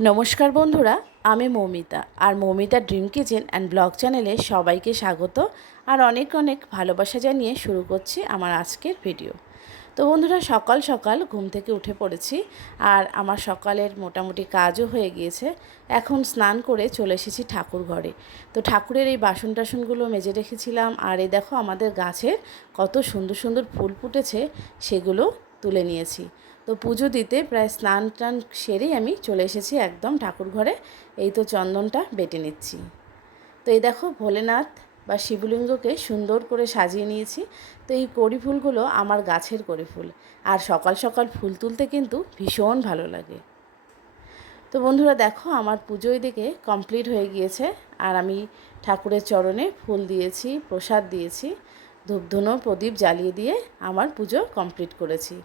নমস্কার বন্ধুরা, আমি মৌমিতা আর Moumita dream kitchen and blog চ্যানেলে সবাইকে স্বাগত আর অনেক অনেক ভালোবাসা জানিয়ে শুরু করছি আমার আজকের ভিডিও। তো বন্ধুরা, সকাল সকাল ঘুম থেকে উঠে পড়েছি আর আমার সকালের মোটামুটি কাজও হয়ে গিয়েছে। এখন স্নান করে চলে এসেছি ঠাকুর ঘরে। তো ঠাকুরের এই বাসন টাসনগুলো মেজে রেখেছিলাম আর এই দেখো আমাদের গাছের কত সুন্দর সুন্দর ফুল ফুটেছে, সেগুলো তুলে নিয়েছি। তো পুজো দিতে প্রায় স্নান টান সেরেই আমি চলে এসেছি একদম ঠাকুর ঘরে। এই তো চন্দনটা বেটে নিচ্ছি। তো এই দেখো ভোলেনাথ বা শিবলিঙ্গকে সুন্দর করে সাজিয়ে নিয়েছি। তো এই কড়ি ফুলগুলো আমার গাছের কড়ি ফুল, আর সকাল সকাল ফুল তুলতে কিন্তু ভীষণ ভালো লাগে। তো বন্ধুরা দেখো, আমার পুজো এদিকে কমপ্লিট হয়ে গিয়েছে আর আমি ঠাকুরের চরণে ফুল দিয়েছি, প্রসাদ দিয়েছি, ধূপধুনো প্রদীপ জ্বালিয়ে দিয়ে আমার পুজো কমপ্লিট করেছি।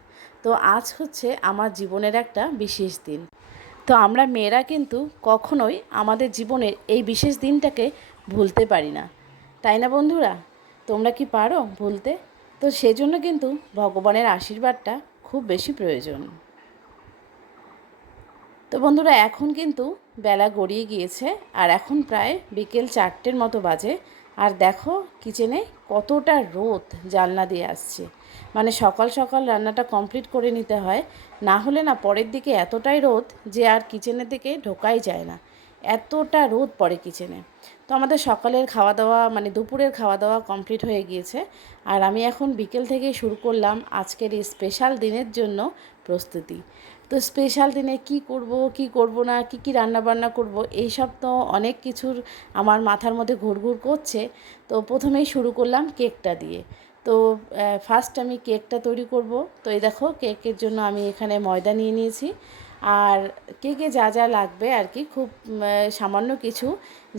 তো আজ হচ্ছে আমার জীবনের একটা বিশেষ দিন। তো আমরা মেয়েরা কিন্তু কখনোই আমাদের জীবনের এই বিশেষ দিনটাকে ভুলতে পারি না, তাই না বন্ধুরা? তোমরা কি পারো ভুলতে? তো সেজন্য কিন্তু ভগবানের আশীর্বাদটা খুব বেশি প্রয়োজন। তো বন্ধুরা, এখন কিন্তু বেলা গড়িয়ে গিয়েছে আর এখন প্রায় বিকেল 4টের মতো বাজে। আর দেখো কিচেনে কতটা রোদ জানলা দিয়ে আসছে। মানে সকাল সকাল রান্নাটা কমপ্লিট করে নিতে হয়, না হলে না পরের দিকে এতটাই রোদ যে আর কিচেনের দিকে ঢোকাই যায় না, এতটা রোদ পড়ে কিচেনে। তো আমাদের সকালের খাওয়া দাওয়া মানে দুপুরের খাওয়া দাওয়া কমপ্লিট হয়ে গিয়েছে আর আমি এখন বিকেল থেকেই শুরু করলাম আজকের এই স্পেশাল দিনের জন্য প্রস্তুতি। তো স্পেশাল দিনে কি করব কি করব না, কি রান্না বান্না করব, এই সব তো অনেক কিছুর আমার মাথার মধ্যে ঘুরঘুর করছে। তো প্রথমেই শুরু করলাম কেকটা দিয়ে। তো ফার্স্ট আমি কেকটা তৈরি করব। তো এই দেখো, কেকের জন্য আমি এখানে ময়দা নিয়ে নিয়েছি আর কেকে যা যা লাগবে আর কি, খুব সামান্য কিছু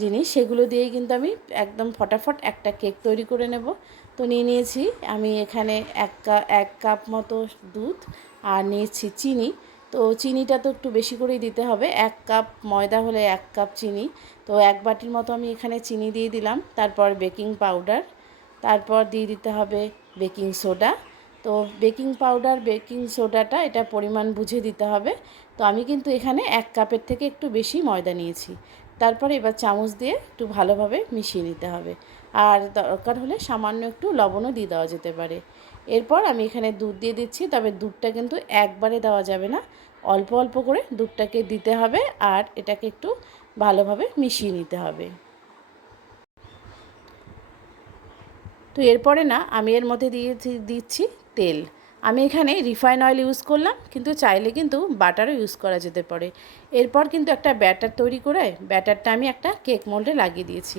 জিনিস, সেগুলো দিয়েই কিন্তু আমি একদম ফটাফট একটা কেক তৈরি করে নেব। তো নিয়ে নিয়েছি আমি এখানে এক কাপ মতো দুধ আর নিয়েছি চিনি। তো চিনিটা তো একটু বেশি করেই দিতে হবে, 1 কাপ ময়দা হলে 1 কাপ চিনি। তো 1 বাটির মতো আমি এখানে চিনি দিয়ে দিলাম। তারপর বেকিং পাউডার, তারপর দিয়ে দিতে হবে বেকিং সোডা। তো বেকিং পাউডার বেকিং সোডাটা এটা পরিমাণ বুঝে দিতে হবে। তো আমি কিন্তু এখানে 1 কাপের থেকে একটু বেশি ময়দা নিয়েছি। তারপরে এবার চামচ দিয়ে একটু ভালোভাবে মিশিয়ে নিতে হবে, আর দরকার হলে সামান্য একটু লবণও দিয়ে দেওয়া যেতে পারে। এরপর আমি এখানে দুধ দিয়ে দিচ্ছি, তবে দুধটা কিন্তু একবারে দেওয়া যাবে না, অল্প অল্প করে দুধটাকে দিতে হবে আর এটাকে একটু ভালোভাবে মিশিয়ে নিতে হবে। তো এরপরে না আমি এর মধ্যে দিচ্ছি তেল। আমি এখানে রিফাইন অয়েল ইউজ করলাম, কিন্তু চাইলে কিন্তু বাটারও ইউজ করা যেতে পারে। এরপর কিন্তু একটা ব্যাটার তৈরি করে ব্যাটারটা আমি একটা কেক মোল্ডে লাগিয়ে দিয়েছি।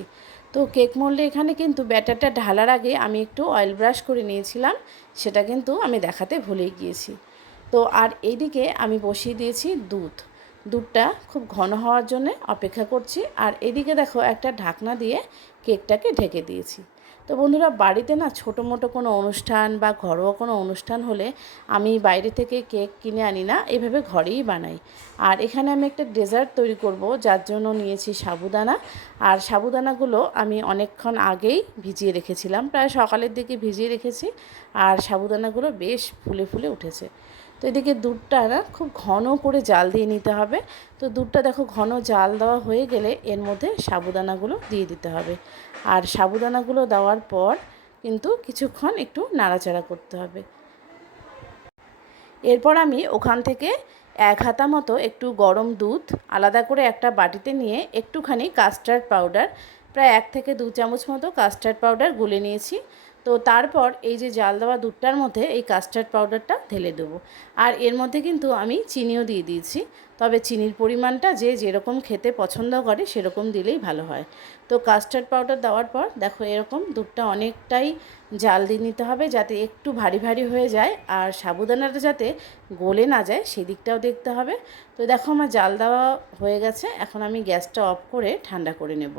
তো কেক মোল্ডে এখানে কিন্তু ব্যাটারটা ঢালার আগে আমি একটু অয়েল ব্রাশ করে নিয়েছিলাম, সেটা কিন্তু আমি দেখাতে ভুলেই গিয়েছি। তো আর এইদিকে আমি বসিয়ে দিয়েছি দুধটা খুব ঘন হওয়ার জন্য অপেক্ষা করছি। আর এদিকে দেখো একটা ঢাকনা দিয়ে কেকটাকে ঢেকে দিয়েছি। তো বন্ধুরা, বাড়িতে না ছোটো মোটো কোনো অনুষ্ঠান বা ঘরোয়া কোনো অনুষ্ঠান হলে আমি বাইরে থেকে কেক কিনে আনি না, এভাবে ঘরেই বানাই। আর এখানে আমি একটা ডেজার্ট তৈরি করব, যার জন্য নিয়েছি সাবুদানা। আর সাবুদানাগুলো আমি অনেকক্ষণ আগেই ভিজিয়ে রেখেছিলাম, প্রায় সকালের দিকে ভিজিয়ে রেখেছি আর সাবুদানাগুলো বেশ ফুলে ফুলে উঠেছে। তো এদিকে দুধটা না খুব ঘন করে জাল দিয়ে নিতে হবে। তো দুধটা দেখো ঘন জাল দেওয়া হয়ে গেলে এর মধ্যে সাবুদানাগুলো দিয়ে দিতে হবে। আর সাবুদানাগুলো দেওয়ার পর কিন্তু কিছুক্ষণ একটু নাড়াচাড়া করতে হবে। এরপর আমি ওখান থেকে 1 হাতা মতো একটু গরম দুধ আলাদা করে একটা বাটিতে নিয়ে একটুখানি কাস্টার্ড পাউডার, প্রায় 1 থেকে 2 চামচ মতো কাস্টার্ড পাউডার গুলে নিয়েছি। তো তারপর এই যে জাল দেওয়া দুধটার মধ্যে এই কাস্টার্ড পাউডারটা ঢেলে দেবো। আর এর মধ্যে কিন্তু আমি চিনিও দিয়ে দিয়েছি, তবে চিনির পরিমাণটা যে যেরকম খেতে পছন্দ করে সেরকম দিলেই ভালো হয়। তো কাস্টার্ড পাউডার দেওয়ার পর দেখো এরকম দুধটা অনেকটাই জাল দিয়ে নিতে হবে, যাতে একটু ভারী ভারী হয়ে যায় আর সাবুদানাটা যাতে গলে না যায় সেদিকটাও দেখতে হবে। তো দেখো আমার জাল দেওয়া হয়ে গেছে, এখন আমি গ্যাসটা অফ করে ঠান্ডা করে নেব।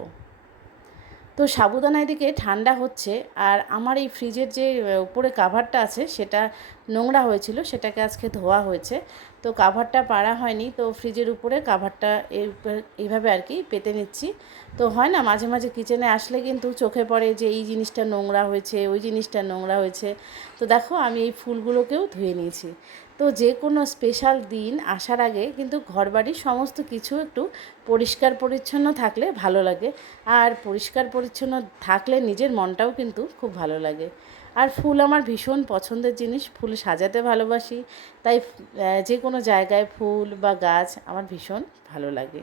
তো সাবুদানা এদিকে ঠান্ডা হচ্ছে আর আমার এই ফ্রিজের যে উপরে কাভারটা আছে সেটা নোংরা হয়েছিল, সেটাকে আজকে ধোয়া হয়েছে। তো কাভারটা পাড়া হয়নি, তো ফ্রিজের উপরে কাভারটা এইভাবে আর কি পেতে নিচ্ছি। তো হয় না মাঝে মাঝে কিচেনে আসলে কিন্তু চোখে পড়ে যে এই জিনিসটা নোংরা হয়েছে, ওই জিনিসটা নোংরা হয়েছে। তো দেখো আমি এই ফুলগুলোকেও ধুয়ে নিয়েছি। তো যে কোনো স্পেশাল দিন আসার আগে কিন্তু ঘরবাড়ির সমস্ত কিছু একটু পরিষ্কার পরিচ্ছন্ন থাকলে ভালো লাগে, আর পরিষ্কার পরিচ্ছন্ন থাকলে নিজের মনটাও কিন্তু খুব ভালো লাগে। আর ফুল আমার ভীষণ পছন্দের জিনিস, ফুল সাজাতে ভালোবাসি, তাই যে কোনো জায়গায় ফুল বা গাছ আমার ভীষণ ভালো লাগে।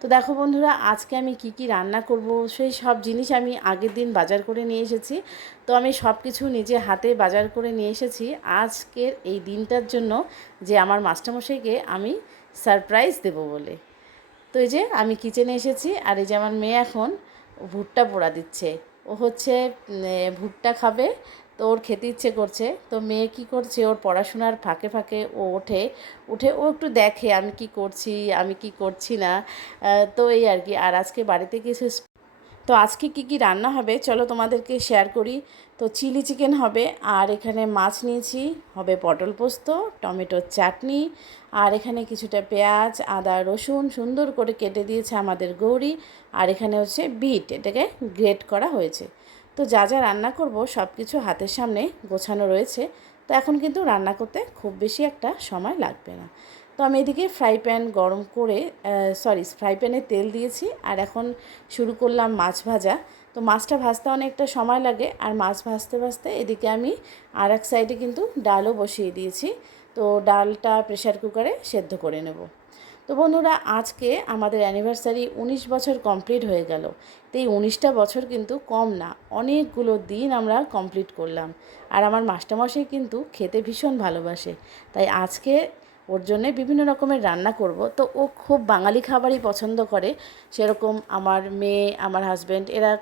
তো দেখো বন্ধুরা, আজকে আমি কি কি রান্না করব সেই সব জিনিস আমি আগের দিন বাজার করে নিয়ে এসেছি। তো আমি সব কিছু নিজে হাতে বাজার করে নিয়ে এসেছি আজকের এই দিনটার জন্য, যে আমার মাস্টারমশাইকে আমি সারপ্রাইজ দেব বলে। তো এই যে আমি কিচেনে এসেছি, আর এই যে আমার মেয়ে এখন ভুট্টা পোড়া দিচ্ছে। ও হচ্ছে ভুট্টা খাবে, তো ওর খেতে ইচ্ছে করছে। তো মেয়ে কি করছে, ওর পড়াশোনার ফাঁকে ফাঁকে ও ওঠে, উঠে ও একটু দেখে আমি কি করছি, আমি কি করছি না। তো এই আর কি। আর আজকে বাড়িতে কিছু, তো আজকে কি কি রান্না হবে চলো তোমাদেরকে শেয়ার করি। তো চিলি চিকেন হবে, আর এখানে মাছ নিয়েছি, হবে পটল পোস্ত, টমেটোর চাটনি, আর এখানে কিছুটা পেঁয়াজ আদা রসুন সুন্দর করে কেটে দিয়েছে আমাদের গৌরী। আর এখানে হচ্ছে বিট, এটাকে গ্রেট করা হয়েছে। তো যা যা রান্না করব সব কিছু হাতের সামনে গোছানো রয়েছে। তো এখন কিন্তু রান্না করতে খুব বেশি একটা সময় লাগবে না। তো আমি এদিকে ফ্রাই প্যান গরম করে, ফ্রাই প্যানে তেল দিয়েছি, আর এখন শুরু করলাম মাছ ভাজা। তো মাছটা ভাজতে অনেকটা সময় লাগে, আর মাছ ভাজতে ভাজতে এদিকে আমি আর এক সাইডে কিন্তু ডালও বসিয়ে দিয়েছি। তো ডালটা প্রেশার কুকারে সেদ্ধ করে নেব। তো বন্ধুরা, আজকে আমাদের অ্যানিভার্সারি 19 বছর কমপ্লিট হয়ে গেল। তো এই 19টা বছর কিন্তু কম না, অনেকগুলো দিন আমরা কমপ্লিট করলাম। আর আমার মাস্টারমশাই কিন্তু খেতে ভীষণ ভালোবাসে, তাই আজকে ওর জন্যে বিভিন্ন রকমের রান্না করব। তো ও খুব বাঙালি খাবারই পছন্দ করে, সেরকম আমার মেয়ে আমার হাজব্যান্ড এরা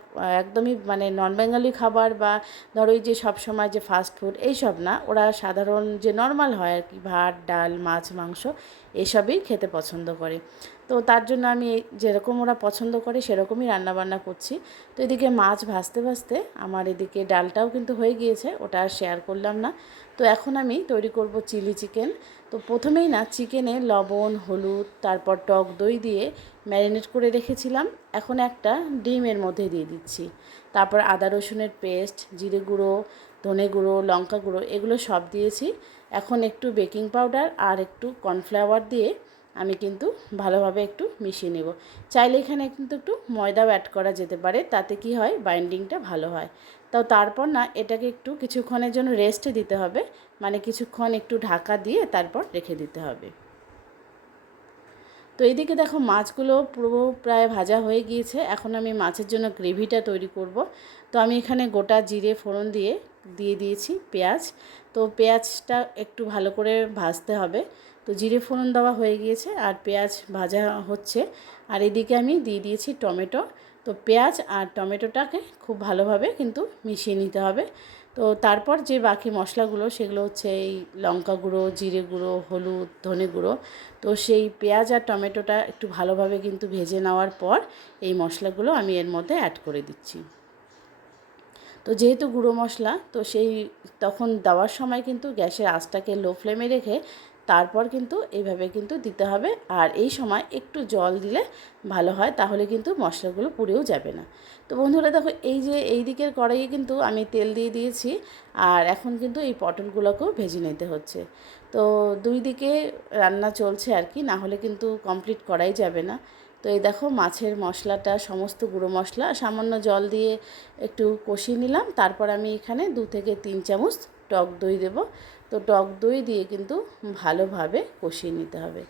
একদমই মানে নন বেঙ্গলি খাবার বা ধরো এই যে সবসময় যে ফাস্ট ফুড এইসব না, ওরা সাধারণ যে নর্মাল হয় আর কি, ভাত ডাল মাছ মাংস এসবই খেতে পছন্দ করে। তো তার জন্য আমি যেরকম ওরা পছন্দ করে সেরকমই রান্নাবান্না করছি। তো এদিকে মাছ ভাজতে ভাজতে আমার এদিকে ডালটাও কিন্তু হয়ে গিয়েছে, ওটা আর শেয়ার করলাম না। তো এখন আমি তৈরি করব চিলি চিকেন। তো প্রথমেই না চিকেনে লবণ হলুদ তারপর টক দই দিয়ে ম্যারিনেট করে রেখেছিলাম, এখন একটা ডিমের মধ্যে দিয়ে দিচ্ছি। তারপর আদা রসুনের পেস্ট, জিরে গুঁড়ো, ধনে গুঁড়ো, লঙ্কা গুঁড়ো এগুলো সব দিয়েছি। এখন একটু বেকিং পাউডার আর একটু কর্নফ্লাওয়ার দিয়ে আমি কিন্তু ভালোভাবে একটু মিশিয়ে নেব। চাইলে এখানে কিন্তু একটু ময়দাও অ্যাড করা যেতে পারে, তাতে কি হয় বাইন্ডিংটা ভালো হয়। তো তারপর না এটাকে একটু কিছুক্ষণের জন্য রেস্টে দিতে হবে, মানে কিছুক্ষণ একটু ঢাকা দিয়ে তারপর রেখে দিতে হবে। তো এইদিকে দেখো মাছগুলো পুরো প্রায় ভাজা হয়ে গিয়েছে, এখন আমি মাছের জন্য গ্রেভিটা তৈরি করব। তো আমি এখানে গোটা জিরে ফোড়ন দিয়ে দিয়েছি পেঁয়াজ। তো পেঁয়াজটা একটু ভালো করে ভাজতে হবে। তো জিরে ফোড়ন দেওয়া হয়ে গিয়েছে আর পেঁয়াজ ভাজা হচ্ছে, আর এদিকে আমি দিয়ে দিয়েছি টমেটো। তো পেঁয়াজ আর টমেটোটাকে খুব ভালোভাবে কিন্তু মিশিয়ে নিতে হবে। তো তারপর যে বাকি মশলাগুলো সেগুলো হচ্ছে এই লঙ্কা গুঁড়ো, জিরে গুঁড়ো, হলুদ, ধনে গুঁড়ো। তো সেই পেঁয়াজ আর টমেটোটা একটু ভালোভাবে কিন্তু ভেজে নেওয়ার পর এই মশলাগুলো আমি এর মধ্যে অ্যাড করে দিচ্ছি। তো যেহেতু গুঁড়ো মশলা, তো সেই তখন দেওয়ার সময় কিন্তু গ্যাসের আঁচটাকে লো ফ্লেমে রেখে তারপর কিন্তু এইভাবে কিন্তু দিতে হবে। আর এই সময় একটু জল দিলে ভালো হয়, তাহলে কিন্তু মশলাগুলো পুড়েও যাবে না। তো বন্ধুরা দেখো, এই যে এই দিকের কড়াইয়ে কিন্তু আমি তেল দিয়ে দিয়েছি, আর এখন কিন্তু এই পটলগুলোকেও ভেজে নিতে হচ্ছে। তো দুই দিকে রান্না চলছে আর কি, না হলে কিন্তু কমপ্লিট করাই যাবে না। তো এই দেখো মাছের মশলাটা সমস্ত গুঁড়ো মশলা সামান্য জল দিয়ে একটু কষিয়ে নিলাম। তারপর আমি এখানে 2 থেকে 3 চামচ টক দই দেব। তো টক দই দিয়ে কিন্তু ভালোভাবে কষিয়ে নিতে হবে।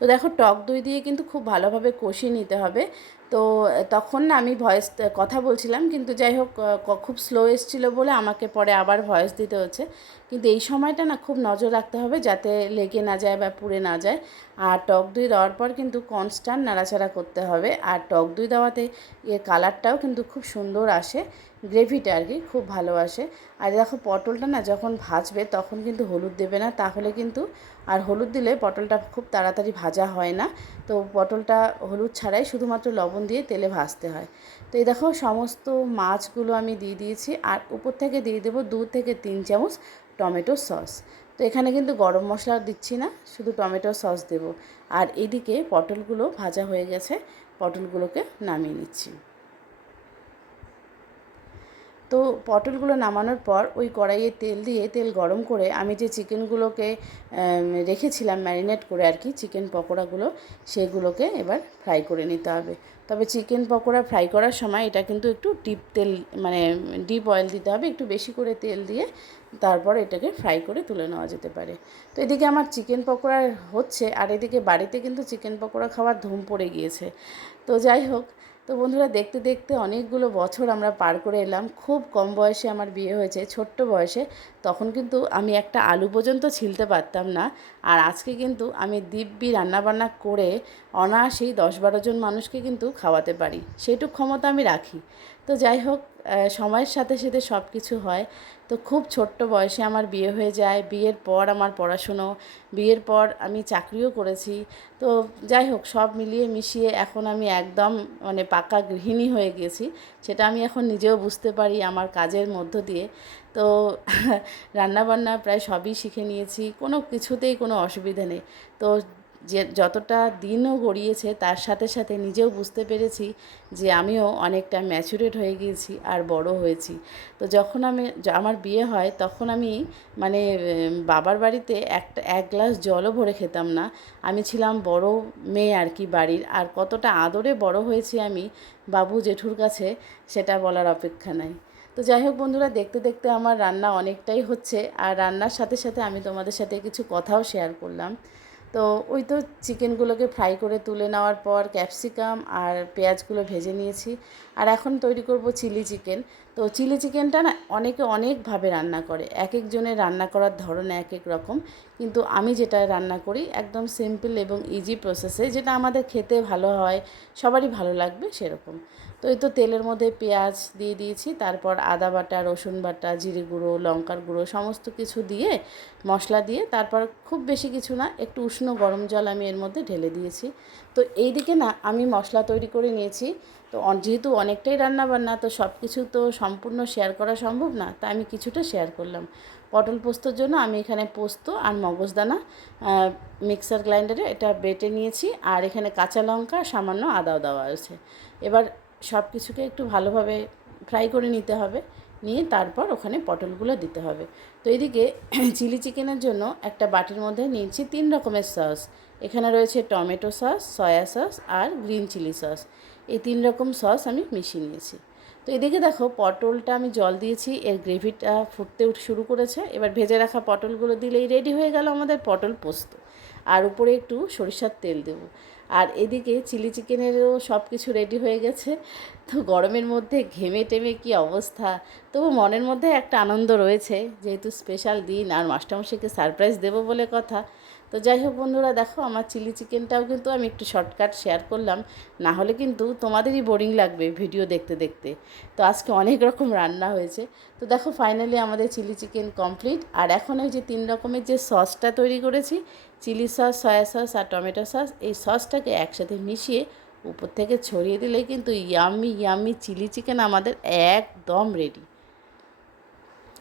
তো দেখো টক দই দিয়ে কিন্তু খুব ভালোভাবে কষিয়ে নিতে হবে। তো তখন না আমি কথা বলছিলাম, কিন্তু যাই হোক খুব স্লো এসেছিলো বলে আমাকে পরে আবার ভয়েস দিতে হচ্ছে। কিন্তু এই সময়টা না খুব নজর রাখতে হবে যাতে লেগে না যায় বা পুড়ে না যায়। আর টক দই দেওয়ার পর কিন্তু কনস্ট্যান্ট নাড়াচাড়া করতে হবে। আর টক দই দেওয়াতে এর কালারটাও কিন্তু খুব সুন্দর আসে, গ্রেভিটা আর কি খুব ভালো আসে। আর দেখো পটলটা না যখন ভাজবে তখন কিন্তু হলুদ দেবে না, তাহলে কিন্তু, আর হলুদ দিলে পটলটা খুব তাড়াতাড়ি ভাজা হয় না। তো পটলটা হলুদ ছাড়াই শুধুমাত্র লবণ দিয়ে তেলে ভাজতে হয়। তো এই দেখো সমস্ত মাছগুলো আমি দিয়ে দিয়েছি, আর উপর থেকে দিয়ে দেবো 2 থেকে 3 চামচ টমেটো সস। তো এখানে কিন্তু গরম মশলা দিচ্ছি না, শুধু টমেটো সস দেব। আর এদিকে পটলগুলো ভাজা হয়ে গেছে, পটলগুলোকে নামিয়ে নিচ্ছি। তো পটলগুলো নামানোর পর ওই কড়াইয়ে তেল দিয়ে তেল গরম করে আমি যে চিকেনগুলোকে রেখেছিলাম ম্যারিনেট করে আর কি, চিকেন পকোড়াগুলো, সেগুলোকে এবার ফ্রাই করে নিতে হবে। তবে চিকেন পকোড়া ফ্রাই করার সময় এটা কিন্তু একটু ডিপ তেল, মানে ডিপ অয়েল দিতে হবে, একটু বেশি করে তেল দিয়ে তারপর এটাকে ফ্রাই করে তুলে নেওয়া যেতে পারে। তো এদিকে আমার চিকেন পকোড়া হচ্ছে, আর এদিকে বাড়িতে কিন্তু চিকেন পকোড়া খাওয়ার ধুম পড়ে গিয়েছে। তো যাই হোক, তো বন্ধুরা দেখতে দেখতে অনেকগুলো বছর আমরা পার করে এলাম। খুব কম বয়সে আমার বিয়ে হয়েছে, ছোট্ট বয়সে। তখন কিন্তু আমি একটা আলু পর্যন্ত ছিলতে পারতাম না। আর আজকে কিন্তু আমি দিব্যি রান্নাবান্না করে অনায়াসেই 10-12 জন মানুষকে কিন্তু খাওয়াতে পারি, সেইটুকু ক্ষমতা আমি রাখি। তো যাই হোক, সময়ের সাথে সাথে সব কিছু হয়। তো খুব ছোট্ট বয়সে আমার বিয়ে হয়ে যায়। বিয়ের পর আমার পড়াশুনো, বিয়ের পর আমি চাকরিও করেছি। তো যাই হোক, সব মিলিয়ে মিশিয়ে এখন আমি একদম মানে পাকা গৃহিণী হয়ে গেছি। সেটা আমি এখন নিজেও বুঝতে পারি আমার কাজের মধ্য দিয়ে। তো রান্নাবান্না প্রায় সবই শিখে নিয়েছি, কোনো কিছুতেই কোনো অসুবিধা নেই। তো যে যতটা দিনও গড়িয়েছে তার সাথে সাথে নিজেও বুঝতে পেরেছি যে আমিও অনেকটা ম্যাচুরেট হয়ে গিয়েছি আর বড় হয়েছি। তো যখন আমার বিয়ে হয় তখন আমি মানে বাবার বাড়িতে এক গ্লাস জলও ভরে খেতাম না। আমি ছিলাম বড় মেয়ে আর কি বাড়ির, আর কতটা আদরে বড় হয়েছি আমি বাবু জেঠুর কাছে সেটা বলার অপেক্ষা নাই। তো যাই হোক বন্ধুরা, দেখতে দেখতে আমার রান্না অনেকটাই হচ্ছে, আর রান্নার সাথে সাথে আমি তোমাদের সাথে কিছু কথাও শেয়ার করলাম। তো ওই তো চিকেনগুলোকে ফ্রাই করে তুলে নেওয়ার পর ক্যাপসিকাম আর পেঁয়াজগুলো ভেজে নিয়েছি। আর এখন তৈরি করব চিলি চিকেন। তো চিলি চিকেনটা না অনেকে অনেকভাবে রান্না করে, এক একজনের রান্না করার ধরন এক এক রকম। কিন্তু আমি যেটা রান্না করি একদম সিম্পল এবং ইজি প্রসেসে, যেটা আমাদের খেতে ভালো হয়, সবারই ভালো লাগবে সেরকম। তো এই তো তেলের মধ্যে পেঁয়াজ দিয়ে দিয়েছি, তারপর আদা বাটা, রসুন বাটা, জিরে গুঁড়ো, লঙ্কার গুঁড়ো সমস্ত কিছু দিয়ে মশলা দিয়ে তারপর খুব বেশি কিছু না, একটু উষ্ণ গরম জল আমি এর মধ্যে ঢেলে দিয়েছি। তো এই দিকে না আমি মশলা তৈরি করে নিয়েছি। তো যেহেতু অনেকটাই রান্নাবান্না, তো সব কিছু তো সম্পূর্ণ শেয়ার করা সম্ভব না, তাই আমি কিছুটা শেয়ার করলাম। পটল পোস্তর জন্য আমি এখানে পোস্ত আর মগজদানা মিক্সার গ্রাইন্ডারে এটা বেটে নিয়েছি, আর এখানে কাঁচা লঙ্কা সামান্য আদাও দেওয়া আছে। এবার সব কিছুকে একটু ভালোভাবে ফ্রাই করে নিতে হবে, নিয়ে তারপর ওখানে পটলগুলো দিতে হবে। তো এদিকে চিলি চিকেনের জন্য একটা বাটির মধ্যে নিয়েছি 3 রকমের সস। এখানে রয়েছে টমেটো সস, সয়া সস আর গ্রিন চিলি সস। এই 3 রকম সস আমি মিশিয়ে নিয়েছি। তো এদিকে দেখো, পটলটা আমি জল দিয়েছি, এর গ্রেভিটা ফুটতে শুরু করেছে। এবার ভেজে রাখা পটলগুলো দিলেই রেডি হয়ে গেল আমাদের পটল পোস্ত। আর উপরে একটু সরিষার তেল দেবো। আর এদিকে চিলি চিকেনেরও সব কিছু রেডি হয়ে গেছে। তো গরমের মধ্যে ঘেমে টেমে কী অবস্থা, তবু মনের মধ্যে একটা আনন্দ রয়েছে, যেহেতু স্পেশাল দিন আর মাস্টারমশাইকে সারপ্রাইজ দেবো বলে কথা। তো যাই হোক বন্ধুরা, দেখো আমার চিলি চিকেনটাও কিন্তু আমি একটু শর্টকাট শেয়ার করলাম, না হলে কিন্তু তোমাদেরই বোরিং লাগবে ভিডিও দেখতে দেখতে। তো আজকে অনেক রকম রান্না হয়েছে। তো দেখো ফাইনালি আমাদের চিলি চিকেন কমপ্লিট। আর এখন ওই যে 3 রকমের যে সসটা তৈরি করেছি, চিলি সস, সয়া সস আর টমেটো সস, এই সসটাকে একসাথে মিশিয়ে উপর থেকে ছড়িয়ে দিলেই কিন্তু ইয়াম্মি ইয়াম্মি চিলি চিকেন আমাদের একদম রেডি।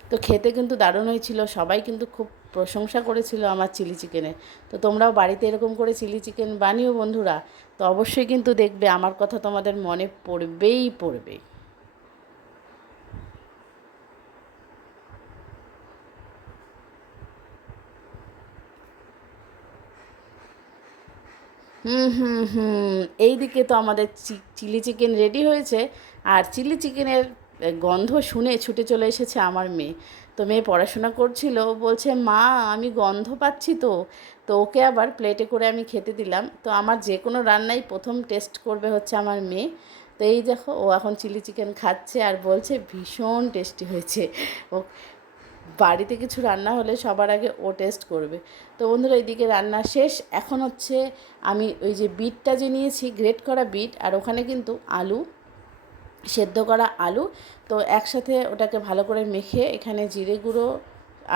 তো খেতে কিন্তু দারুণ হয়েছিল, সবাই কিন্তু খুব প্রশংসা করেছিল আমার চিলি চিকেনের। তো তোমরাও বাড়িতে এরকম করে চিলি চিকেন বানিও বন্ধুরা। তো অবশ্যই কিন্তু দেখবে আমার কথা তোমাদের মনে পড়বেই পড়বে। হুম হুম হুম এই দিকে তো আমাদের চিলি চিকেন রেডি হয়েছে। আর চিলি চিকেনের গন্ধ শুনে ছুটে চলে এসেছে আমার মেয়ে। তো মেয়ে পড়াশোনা করছিল, ও বলছে মা আমি গন্ধ পাচ্ছি। তো তো ওকে আবার প্লেটে করে আমি খেতে দিলাম। তো আমার যে কোনো রান্নাই প্রথম টেস্ট করবে হচ্ছে আমার মেয়ে। তো এই দেখো, ও এখন চিলি চিকেন খাচ্ছে আর বলছে ভীষণ টেস্টি হয়েছে। ও বাড়িতে কিছু রান্না হলে সবার আগে ও টেস্ট করবে। তো বন্ধুরা, এইদিকে রান্না শেষ। এখন হচ্ছে আমি ওই যে বিটটা যে নিয়েছি, গ্রেট করা বিট, আর ওখানে কিন্তু আলু, সেদ্ধ করা আলু, তো একসাথে ওটাকে ভালো করে মেখে এখানে জিরে গুঁড়ো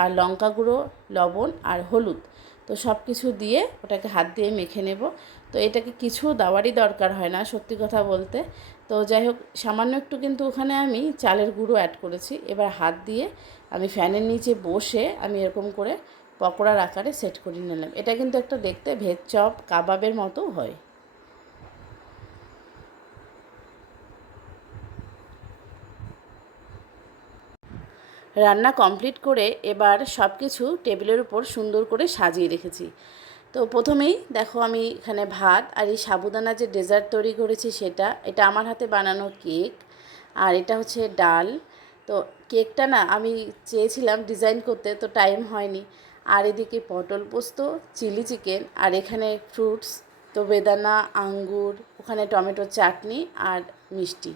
আর লঙ্কা গুঁড়ো, লবণ আর হলুদ, তো সব কিছু দিয়ে ওটাকে হাত দিয়ে মেখে নেব। তো এটাকে কিছু দেওয়ারই দরকার হয় না সত্যি কথা বলতে। তো যাই হোক, সামান্য একটু কিন্তু ওখানে আমি চালের গুঁড়ো অ্যাড করেছি। এবার হাত দিয়ে আমি ফ্যানের নিচে বসে আমি এরকম করে পকোড়ার আকারে সেট করে নিলাম। এটা কিন্তু একটা দেখতে ভেজ চপ কাবাবের মতো হয়। রান্না কমপ্লিট করে এবার সব কিছু টেবিলের উপর সুন্দর করে সাজিয়ে রেখেছি। তো প্রথমেই দেখো আমি এখানে ভাত আর এই সাবুদানা যে ডেজার্ট তৈরি করেছি এটা আমার হাতে বানানো কেক, আর এটা হচ্ছে ডাল। তো কেকটা না আমি চেয়েছিলাম ডিজাইন করতে, তো টাইম হয়নি। আর এদিকে পটল পোস্ত, চিলি চিকেন, আর এখানে ফ্রুটস, তো বেদানা, আঙ্গুর, ওখানে টমেটোর চাটনি আর মিষ্টি।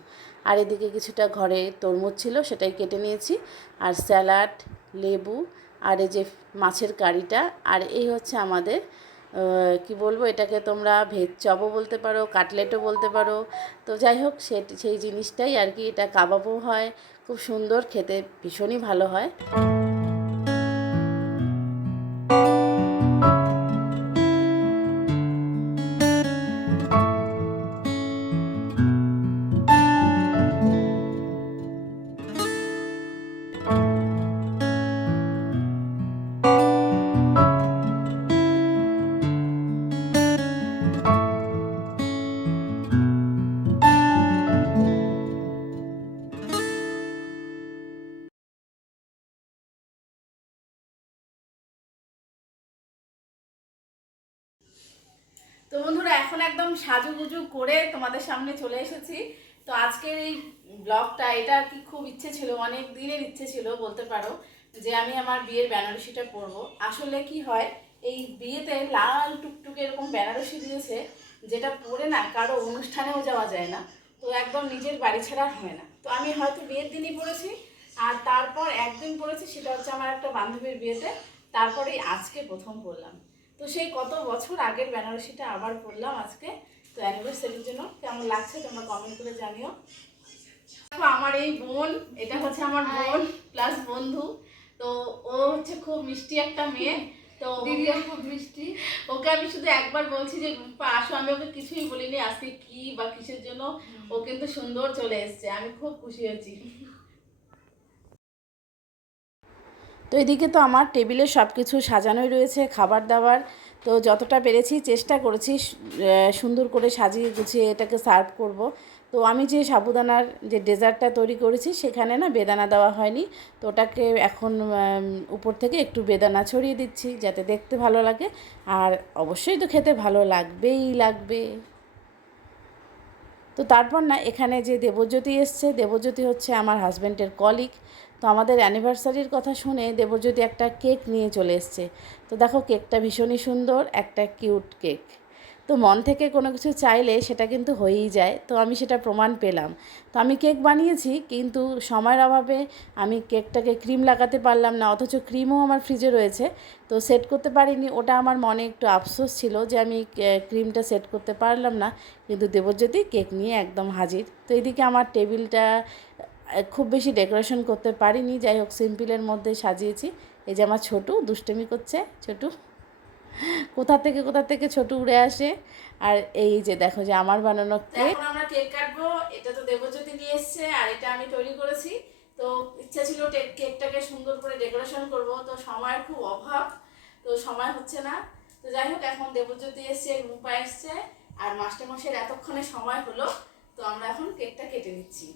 আর এদিকে কিছুটা ঘরে তরমুজ ছিল, সেটাই কেটে নিয়েছি, আর স্যালাড, লেবু, আর এই যে মাছের কারিটা। আর এই হচ্ছে আমাদের কি বলবো, এটাকে তোমরা ভেজ চপও বলতে পারো, কাটলেটও বলতে পারো। তো যাই হোক, সেই জিনিসটাই আর কি। এটা কাবাবও হয়, খুব সুন্দর খেতে, ভীষণই ভালো হয়। তো বন্ধুরা, এখন একদম সাজুগুজু করে তোমাদের সামনে চলে এসেছি। তো আজকের এই ব্লগটা, এটা আর কি খুব ইচ্ছে ছিল, অনেক দিনের ইচ্ছে ছিল বলতে পারো, যে আমি আমার বিয়ের বেনারসিটা পরবো। আসলে কি হয়, এই বিয়েতে লাল টুকটুকে এরকম বেনারসি দিয়েছে, যেটা পরে না কারো অনুষ্ঠানেও যাওয়া যায় না, তো একদম নিজের বাড়ি ছাড়া হয় না। তো আমি হয়তো বিয়ের দিনই পরেছি, আর তারপর একদিন পরেছি, সেটা হচ্ছে আমার একটা বান্ধবীর বিয়েতে, তারপরেই আজকে প্রথম পরলাম। তো সেই কত বছর আগের বেনারসিটা আবার পরলাম আজকে। তো অ্যানিভার্সারির জন্য কেমন লাগছে তোমরা কমেন্ট করে জানিও। আমার এই বোন, এটা হচ্ছে আমার বোন প্লাস বন্ধু। তো ও হচ্ছে খুব মিষ্টি একটা মেয়ে। তো দিদিও খুব মিষ্টি। ওকে আমি শুধু একবার বলছি যে আসো, আমি ওকে কিছুই বলিনি আজকে কি বা কিসের জন্য। ও কিন্তু সুন্দর চলে এসছে, আমি খুব খুশি হয়েছি। তো এদিকে তো আমার টেবিলে সব কিছু সাজানোই রয়েছে, খাবার দাবার। তো যতটা পেরেছি চেষ্টা করেছি সুন্দর করে সাজিয়ে গুছিয়ে এটাকে সার্ভ করব। তো আমি যে সাবুদানার যে ডেজার্টটা তৈরি করেছি, সেখানে না বেদানা দেওয়া হয়নি। তো ওটাকে এখন উপর থেকে একটু বেদানা ছড়িয়ে দিচ্ছি, যাতে দেখতে ভালো লাগে, আর অবশ্যই তো খেতে ভালো লাগবে। তো তারপর না এখানে যে দেবজ্যোতি এসছে, দেবজ্যোতি হচ্ছে আমার হাজব্যান্ডের কলিগ। তো আমাদের অ্যানিভার্সারির কথা শুনে দেবজ্যোতি একটা কেক নিয়ে চলে এসছে। তো দেখো, কেকটা ভীষণই সুন্দর, একটা কিউট কেক। তো মন থেকে কোনো কিছু চাইলে সেটা কিন্তু হয়েই যায়, তো আমি সেটা প্রমাণ পেলাম। তো আমি কেক বানিয়েছি, কিন্তু সময়ের অভাবে আমি কেকটাকে ক্রিম লাগাতে পারলাম না, অথচ ক্রিমও আমার ফ্রিজে রয়েছে, তো সেট করতে পারিনি। ওটা আমার মনে একটু আফসোস ছিল যে আমি ক্রিমটা সেট করতে পারলাম না। কিন্তু দেবজ্যোতি কেক নিয়ে একদম হাজির। তো এদিকে আমার টেবিলটা খুব বেশি ডেকোরেশন করতে পারিনি, যাই হোক সিম্পলের মধ্যে সাজিয়েছি। এই যে আমার ছোটু দুষ্টুমি করছে, ছোটু কোথা থেকে ছোট উড়ে আসে। আর এই যে দেখো যে আমার বানানো কেক। এখন আমরা কেক কাটবো, এটা তো দেবজ্যোতি নিয়ে এসেছে, আর এটা আমি তৈরি করেছি। তো ইচ্ছা ছিল কেকটাকে সুন্দর করে ডেকোরেশন করব, তো সময়ের খুব অভাব, তো সময় হচ্ছে না। তো যাই হোক, এখন দেবজ্যোতি এসছে, রূপা এসছে, আর মাস্টারমশাইয়ের এতক্ষণে সময় হলো। তো আমরা এখন কেকটা কেটে নিচ্ছি।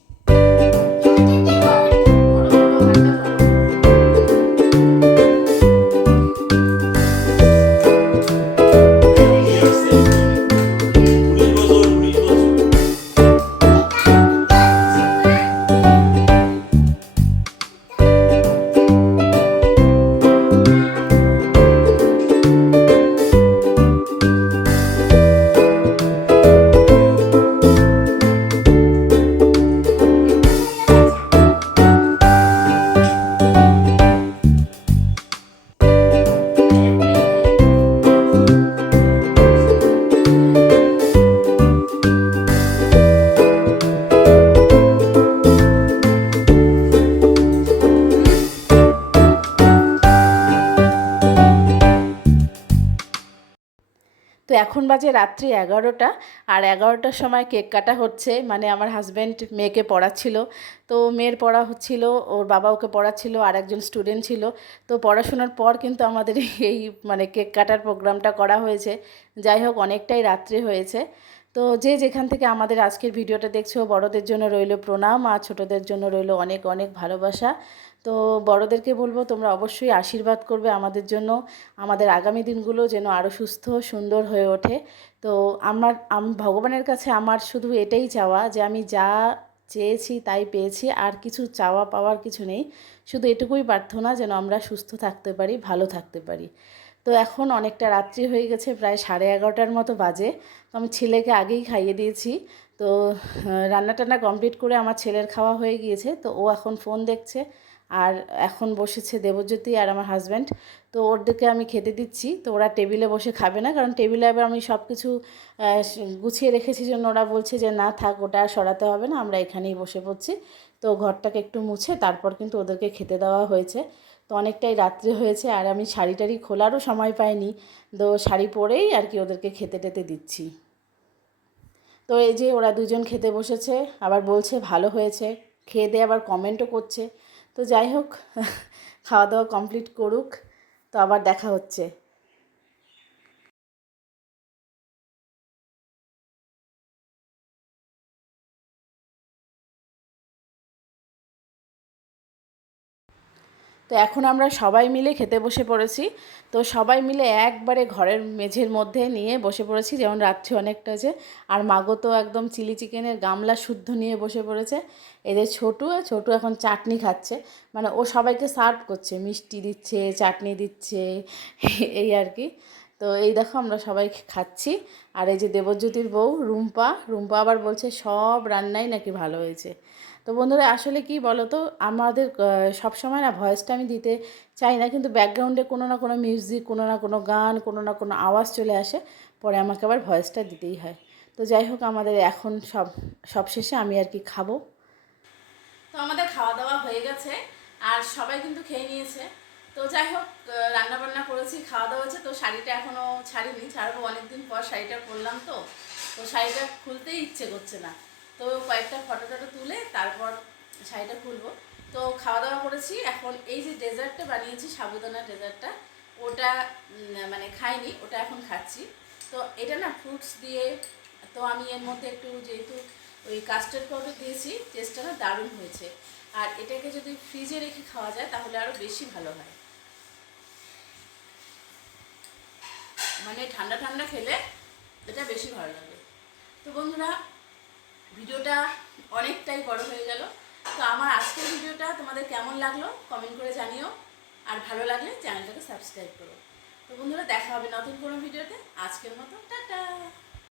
তো এখন বাজে রাত্রি 11টা, আর 11টার সময় কেক কাটা হচ্ছে, মানে আমার হাজব্যান্ড মেয়েকে পড়াচ্ছিল। তো মেয়ের পড়া হচ্ছিল, ওর বাবা ওকে পড়াচ্ছিল, আর একজন স্টুডেন্ট ছিল। তো পড়াশোনার পর কিন্তু আমাদের এই মানে কেক কাটার প্রোগ্রামটা করা হয়েছে। যাই হোক, অনেকটাই রাত্রি হয়েছে। তো যে যেখান থেকে আমাদের আজকের ভিডিওটা দেখছো, বড়দের জন্য রইল প্রণাম, আর ছোটদের জন্য রইল অনেক অনেক ভালোবাসা। তো বড়দেরকে বলবো তোমরা অবশ্যই আশীর্বাদ করবে আমাদের জন্য, আমাদের আগামী দিনগুলো যেন আরও সুস্থ সুন্দর হয়ে ওঠে। তো ভগবানের কাছে আমার শুধু এটাই চাওয়া যে আমি যা চেয়েছি তাই পেয়েছি, আর কিছু চাওয়া পাওয়ার কিছু নেই। শুধু এটুকুই প্রার্থনা যেন আমরা সুস্থ থাকতে পারি, ভালো থাকতে পারি। তো এখন অনেকটা রাত্রি হয়ে গেছে, প্রায় 11:30 মতো বাজে। তো আমি ছেলেকে আগেই খাইয়ে দিয়েছি। তো রান্না টান্না কমপ্লিট করে আমার ছেলের খাওয়া হয়ে গিয়েছে, তো ও এখন ফোন দেখছে। আর এখন বসেছে দেবজ্যোতি আর আমার হাজব্যান্ড। তো ওদেরকে আমি খেতে দিচ্ছি। তো ওরা টেবিলে বসে খাবে না, কারণ টেবিলে আবার আমি সব কিছু গুছিয়ে রেখেছি জন্য ওরা বলছে যে না থাক, ওটা আর সরাতে হবে না, আমরা এখানেই বসে পড়ছি। তো ঘরটাকে একটু মুছে তারপর কিন্তু ওদেরকে খেতে দেওয়া হয়েছে। তো অনেকটাই রাত্রি হয়েছে, আর আমি শাড়ি টাড়ি খোলারও সময় পাইনি। তো শাড়ি পরেই আর কি ওদেরকে খেতে টেতে দিচ্ছি। তো এই যে ওরা দুজন খেতে বসেছে, আবার বলছে ভালো হয়েছে, খেয়ে দিয়ে আবার কমেন্টও করছে। তো যাই হোক, খাওয়া দাওয়া কমপ্লিট করুক, তো আবার দেখা হচ্ছে। তো এখন আমরা সবাই মিলে খেতে বসে পড়েছি। তো সবাই মিলে একবারে ঘরের মেঝের মধ্যে নিয়ে বসে পড়েছি, যেমন রাত্রি অনেকটা আছে। আর মাগো তো একদম চিলি চিকেনের গামলা শুদ্ধ নিয়ে বসে পড়েছে। এই যে ছোটু, ছোটু এখন চাটনি খাচ্ছে, মানে ও সবাইকে সার্ভ করছে, মিষ্টি দিচ্ছে, চাটনি দিচ্ছে, এই আর কি। তো এই দেখো আমরা সবাই খাচ্ছি। আর এই যে দেবজ্যোতির বউ রুম্পা, রুম্পা আবার বলছে সব রান্নাই নাকি ভালো হয়েছে। তো বন্ধুরা আসলে কি বলো তো, আমাদের সবসময় না ভয়েসটা আমি দিতে চাই না, কিন্তু ব্যাকগ্রাউন্ডে কোনো না কোনো মিউজিক, কোনো না কোনো গান, কোনো না কোনো আওয়াজ চলে আসে, পরে আমাকে আবার ভয়েসটা দিতেই হয়। তো যাই হোক, আমাদের এখন সব শেষে আমি আর কি খাবো। তো আমাদের খাওয়া দাওয়া হয়ে গেছে, আর সবাই কিন্তু খেয়ে নিয়েছে। তো যাই হোক, রান্না বান্না করেছি, খাওয়া দাওয়া হয়েছে। তো শাড়িটা এখনও ছাড়িনি, ছাড়বো অনেকদিন পর শাড়িটা পরলাম। তো তো শাড়িটা খুলতেই ইচ্ছে করছে না। তো কয়েকটা ফটো টটো তুলে তারপর শাড়িটা খুলবো। তো খাওয়া দাওয়া করেছি, এখন এই যে ডেজার্টটা বানিয়েছি, সাবুদানা ডেজার্টটা, ওটা মানে খাইনি, ওটা এখন খাচ্ছি। তো এটা না ফ্রুটস দিয়ে, তো আমি এর মধ্যে একটু যেহেতু ওই কাস্টার্ড পাউডার দিয়েছি, টেস্টটা না দারুণ হয়েছে। আর এটাকে যদি ফ্রিজে রেখে খাওয়া যায় তাহলে আরও বেশি ভালো হয়, মানে ঠান্ডা ঠান্ডা খেলে এটা বেশি ভালো লাগে। তো বন্ধুরা, ভিডিওটা অনেকটাই বড় হয়ে গেল। তো আমার আজকের ভিডিওটা তোমাদের কেমন লাগলো কমেন্ট করে জানিও, আর ভালো লাগলে চ্যানেলটাকে সাবস্ক্রাইব করো। তো বন্ধুরা, দেখা হবে নতুন কোনো ভিডিওতে। আজকের মতো টাটা।